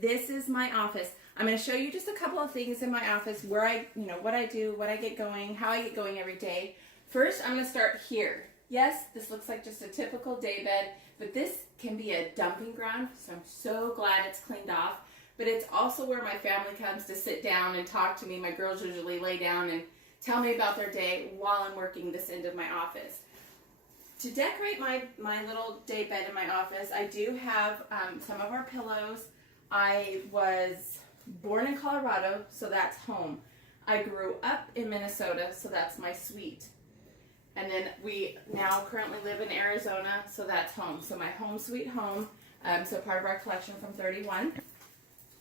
this is my office. I'm going to show you just a couple of things in my office where I, what I do, what I get going, how I get going every day. First, I'm going to start here. Yes, this looks like just a typical day bed, but this can be a dumping ground, so I'm so glad it's cleaned off. But it's also where my family comes to sit down and talk to me. My girls usually lay down and tell me about their day while I'm working this end of my office. To decorate my little day bed in my office, I do have some of our pillows. I was born in Colorado, so that's home. I grew up in Minnesota, so that's my suite. And then we now currently live in Arizona, so that's home. So my home sweet home, so part of our collection from 31.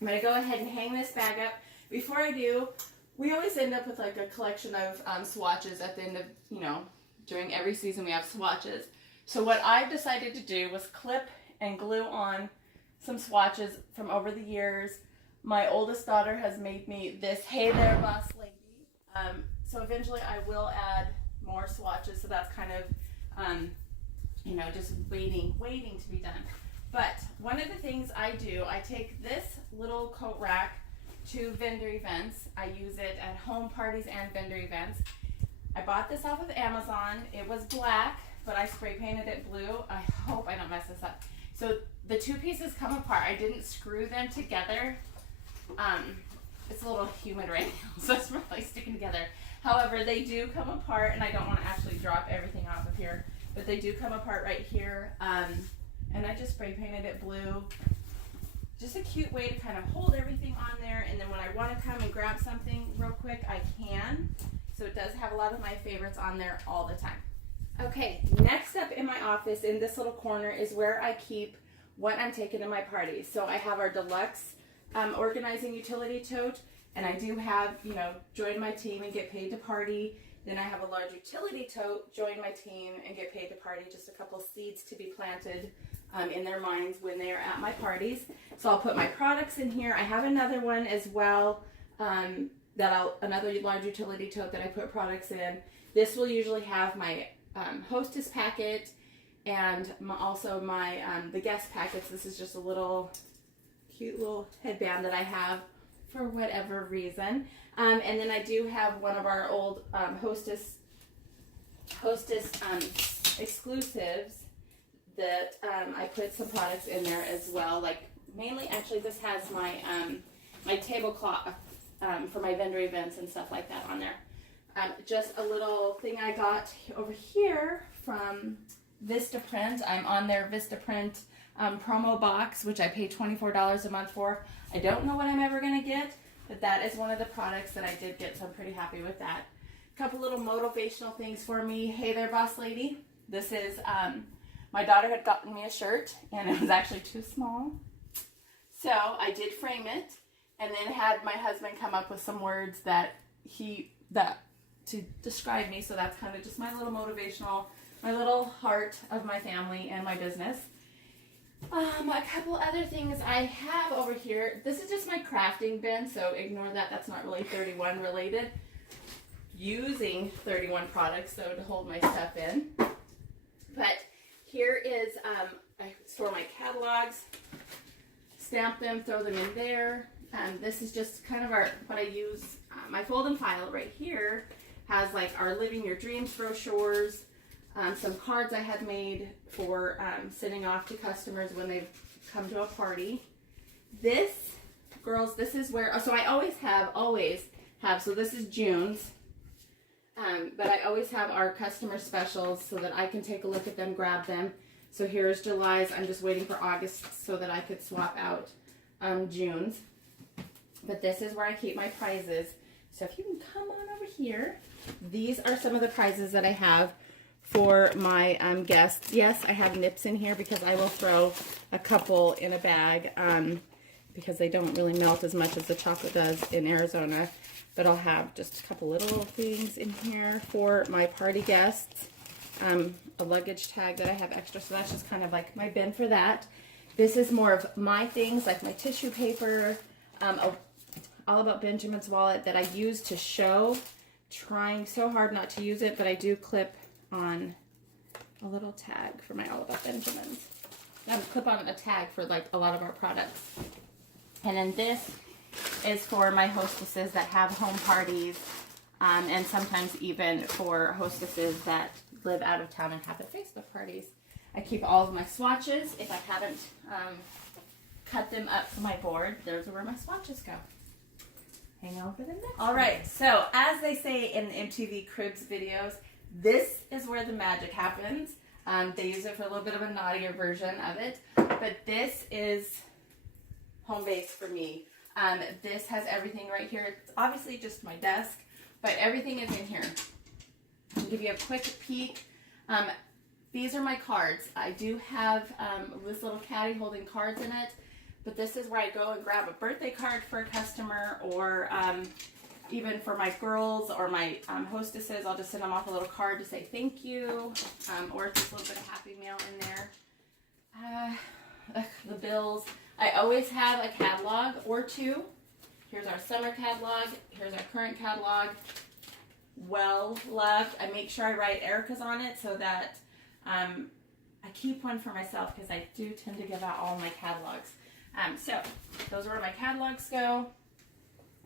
I'm going to go ahead and hang this bag up. Before I do, we always end up with like a collection of swatches at the end of, during every season we have swatches. So what I've decided to do was clip and glue on some swatches from over the years. My oldest daughter has made me this Hey There Boss Lady. So eventually I will add more swatches. So that's kind of, just waiting to be done. But one of the things I do, I take this little coat rack to vendor events. I use it at home parties and vendor events. I bought this off of Amazon. It was black, but I spray painted it blue. I hope I don't mess this up. So the two pieces come apart. I didn't screw them together. It's a little humid right now, so it's really sticking together. However, they do come apart, and I don't want to actually drop everything off of here, but they do come apart right here. And I just spray painted it blue. Just a cute way to kind of hold everything on there, and then when I want to come and grab something real quick, I can. So it does have a lot of my favorites on there all the time. Okay, next up in my office in this little corner is where I keep what I'm taking to my parties. So I have our deluxe organizing utility tote, and I do have, join my team and get paid to party. Then I have a large utility tote, join my team and get paid to party, just a couple seeds to be planted in their minds when they are at my parties. So I'll put my products in here. I have another one as well, another large utility tote that I put products in. This will usually have my hostess packet and also my the guest packets. This is just a little cute little headband that I have for whatever reason. And then I do have one of our old hostess exclusives that I put some products in there as well. Like mainly, actually, this has my my tablecloth for my vendor events and stuff like that on there. Just a little thing I got over here from Vistaprint. I'm on their Vistaprint promo box, which I pay $24 a month for. I don't know what I'm ever going to get, but that is one of the products that I did get, so I'm pretty happy with that. A couple little motivational things for me. Hey there, boss lady. This is, my daughter had gotten me a shirt, and it was actually too small. So I did frame it, and then had my husband come up with some words to describe me. So that's kind of just my little motivational, my little heart of my family and my business. A couple other things I have over here. This is just my crafting bin, so ignore that. That's not really 31 related. Using 31 products, so to hold my stuff in. But here is, I store my catalogs, stamp them, throw them in there. This is just kind of what I use. My fold and file right here has like our Living Your Dreams brochures, some cards I had made for sending off to customers when they've come to a party. This, girls, this is where, so I always have, so this is June's, but I always have our customer specials so that I can take a look at them, grab them. So here's July's. I'm just waiting for August so that I could swap out June's. But this is where I keep my prizes. So if you can come on over here, these are some of the prizes that I have for my guests. Yes, I have nips in here because I will throw a couple in a bag because they don't really melt as much as the chocolate does in Arizona. But I'll have just a couple little things in here for my party guests. A luggage tag that I have extra, so that's just kind of like my bin for that. This is more of my things, like my tissue paper, All About Benjamin's wallet that I use to show. Trying so hard not to use it, but I do clip on a little tag for my All About Benjamin's. I clip on a tag for like a lot of our products. And then this is for my hostesses that have home parties, and sometimes even for hostesses that live out of town and have their Facebook parties. I keep all of my swatches. If I haven't cut them up for my board, those are where my swatches go. Hang on for the next one. All right, so as they say in MTV Cribs videos, this is where the magic happens. They use it for a little bit of a naughtier version of it, but this is home base for me. This has everything right here. It's obviously just my desk, but everything is in here. I'll give you a quick peek. These are my cards. I do have this little caddy holding cards in it, but this is where I go and grab a birthday card for a customer, or even for my girls or my hostesses, I'll just send them off a little card to say thank you, or just a little bit of happy mail in there. The bills. I always have a catalog or two. Here's our summer catalog. Here's our current catalog. Well loved. I make sure I write Erica's on it so that I keep one for myself, because I do tend to give out all my catalogs. So those are where my catalogs go.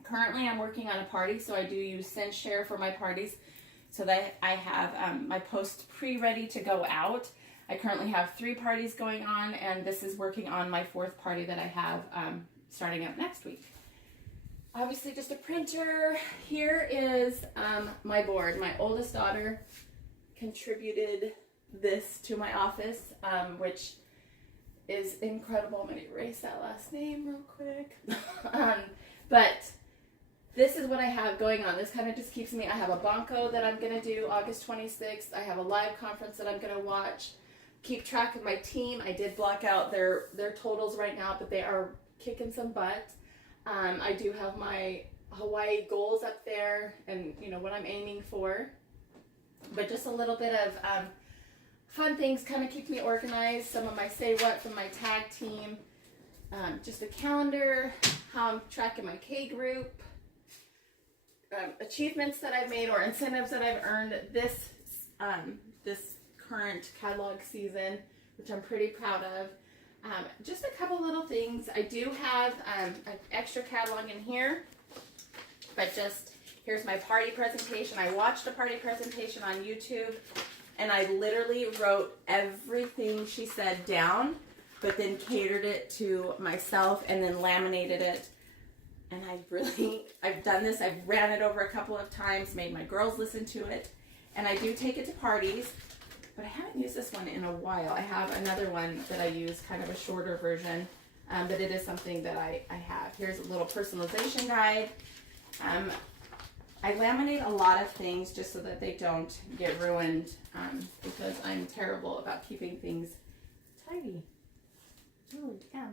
Currently I'm working on a party, so I do use Send Share for my parties so that I have my post pre-ready to go out. I currently have 3 parties going on, and this is working on my 4th party that I have starting up next week. Obviously just a printer. Here is my board. My oldest daughter contributed this to my office, which is incredible. I'm going to erase that last name real quick. But this is what I have going on. This kind of just keeps me, I have a Banco that I'm going to do August 26th. I have a live conference that I'm going to watch. Keep track of my team. I did block out their totals right now, but they are kicking some butt. I do have my Hawaii goals up there, and you know what I'm aiming for. But just a little bit of fun things kind of keep me organized. Some of my say what from my tag team. Just a calendar, how I'm tracking my K group, achievements that I've made or incentives that I've earned this current catalog season, which I'm pretty proud of. Just a couple little things. I do have an extra catalog in here, but just here's my party presentation. I watched a party presentation on YouTube, and I literally wrote everything she said down, but then catered it to myself and then laminated it. And I've done this. I've ran it over a couple of times, made my girls listen to it, and I do take it to parties. But I haven't used this one in a while. I have another one that I use, kind of a shorter version, but it is something that I have. Here's a little personalization guide. I laminate a lot of things just so that they don't get ruined, because I'm terrible about keeping things tidy. Oh, yeah,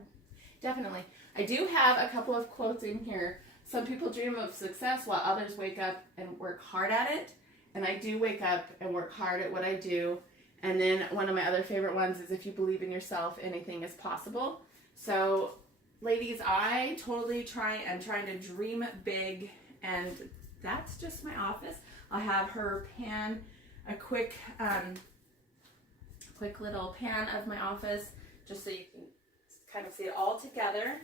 definitely. I do have a couple of quotes in here. Some people dream of success while others wake up and work hard at it. And I do wake up and work hard at what I do. And then one of my other favorite ones is, if you believe in yourself, anything is possible. So ladies, I totally am trying to dream big, and that's just my office. I'll have her pan a quick little pan of my office, just so you can kind of see it all together.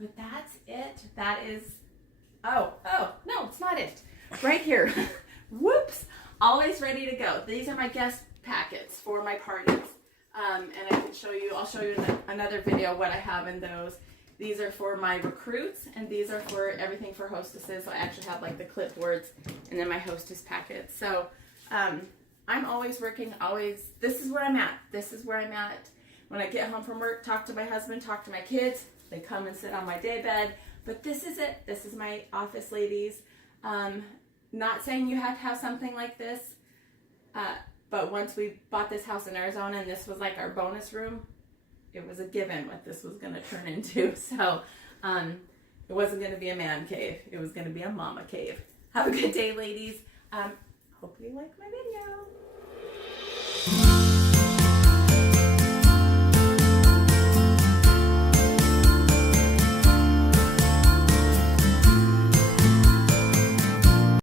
But that's it. That is, oh, no, it's not it. Right here. Whoops. Always ready to go. These are my guest packets for my parties. And I'll show you in another video what I have in those. These are for my recruits, and these are for everything for hostesses. So I actually have like the clipboards and then my hostess packets. So I'm always working, this is where I'm at. This is where I'm at. When I get home from work, talk to my husband, talk to my kids. They come and sit on my daybed. But this is it. This is my office, ladies. Not saying you have to have something like this, but once we bought this house in Arizona and this was like our bonus room, it was a given what this was going to turn into. So it wasn't going to be a man cave. It was going to be a mama cave. Have a good day, ladies. Hope you like my video.